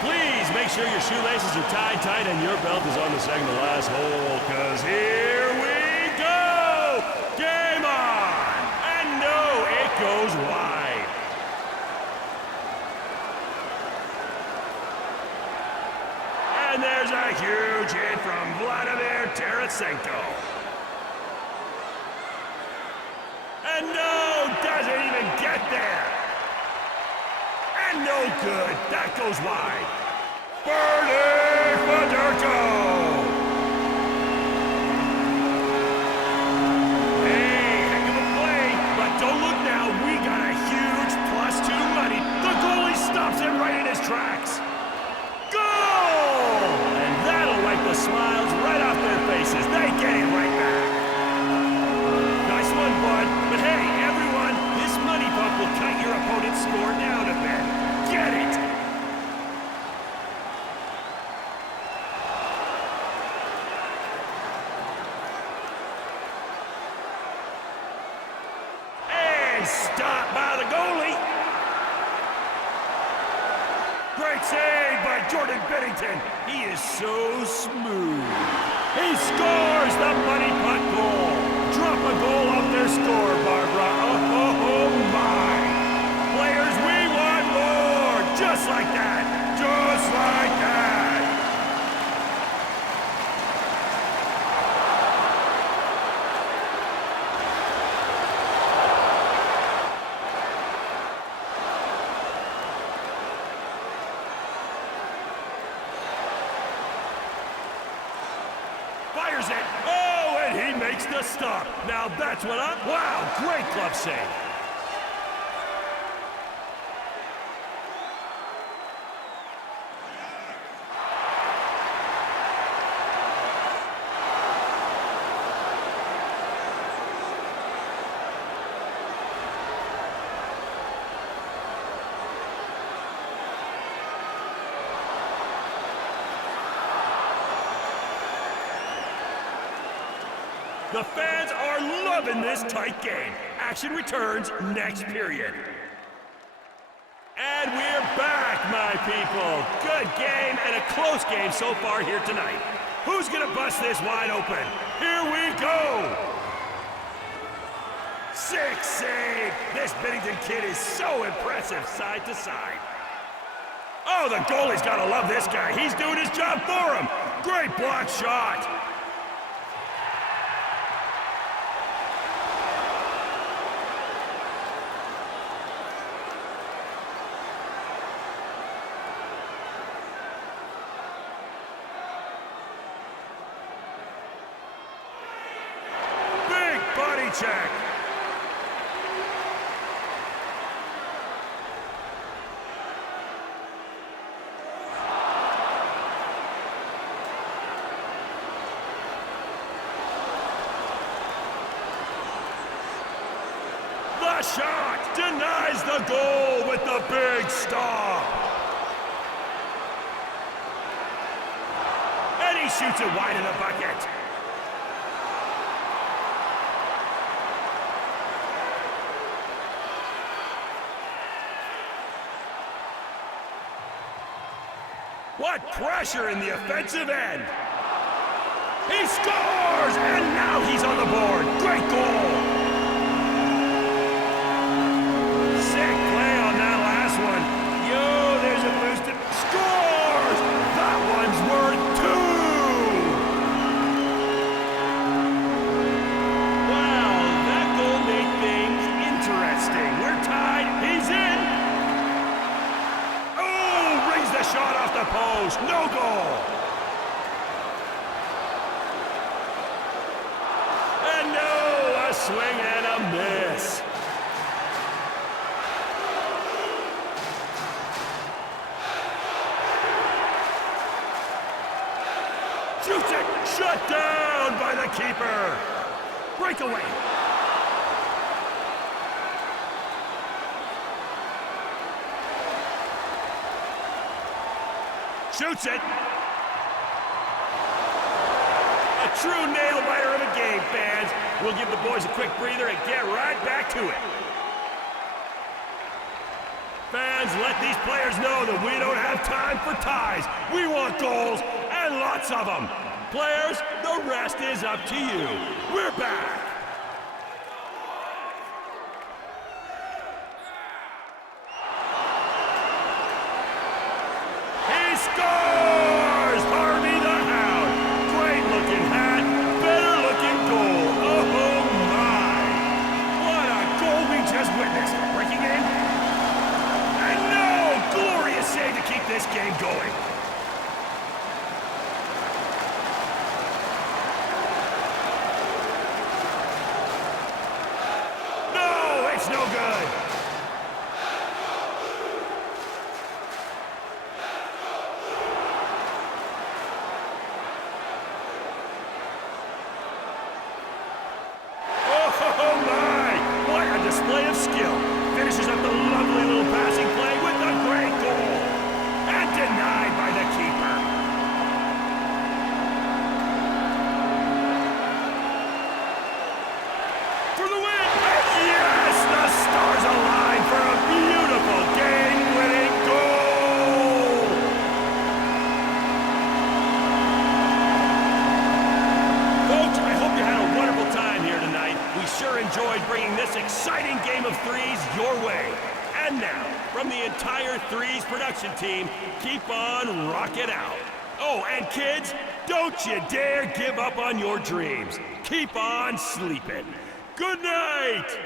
please make sure your shoelaces are tied tight and your belt is on the second to last hole, because here we go! Game on! And no, it goes wide. And there's a huge hit from Vladimir Tarasenko. And no, doesn't even get there. And no good. That goes wide. Bernie Federko! Hey, heck of a play, but don't look now. We got a huge +2 money. The goalie stops it right in his tracks. Goal! And that'll wipe the smiles right off their faces. They get it right back. Nice one, bud. But hey, everyone, this money pump will cut your opponent's score down a bit. Get it! And stopped by the goalie. Great save by Jordan Bennington. He is so smooth. He scores the money putt goal. Drop a goal off their score, Barbara. Oh my. Players, we want more. Just like that. Just like that. Fires it. Oh, and he makes the stop. Now that's what wow, great glove save. The fans are loving this tight game. Action returns next period. And we're back, my people. Good game and a close game so far here tonight. Who's gonna bust this wide open? Here we go! Sick save! This Bennington kid is so impressive side to side. Oh, the goalie's gotta love this guy. He's doing his job for him. Great block shot. Check. The shot denies the goal with the big stop. And he shoots it wide in the bucket. What pressure in the offensive end! He scores! And now he's on the board! Great goal! Sick play on that last one. Yo, there's a boost. Scores! That one's worth 2! Wow, that goal made things interesting. We're tied. He's in! The shot off the post, no goal. And no, a swing and a miss. Shoots it, shut down by the keeper. Breakaway. Shoots it. A true nail-biter of a game, fans. We'll give the boys a quick breather and get right back to it. Fans, let these players know that we don't have time for ties. We want goals, and lots of them. Players, the rest is up to you. We're back. He scores! Harvey the Hound. Great-looking hat, better-looking goal. Oh, my. What a goal we just witnessed. Breaking in. And no! Glorious save to keep this game going. No, it's no good. Oh my! What a display of skill! Finishes up the lovely little passing play with a great goal! And denied by the keeper. For the win! And yes! The stars align for a beautiful game-winning goal! Folks, I hope you had a wonderful time here tonight. We sure enjoyed bringing this exciting game of threes your way. And now, from the entire Threes production team, keep on rocking out. Oh, and kids, don't you dare give up on your dreams. Keep on sleeping. Good night!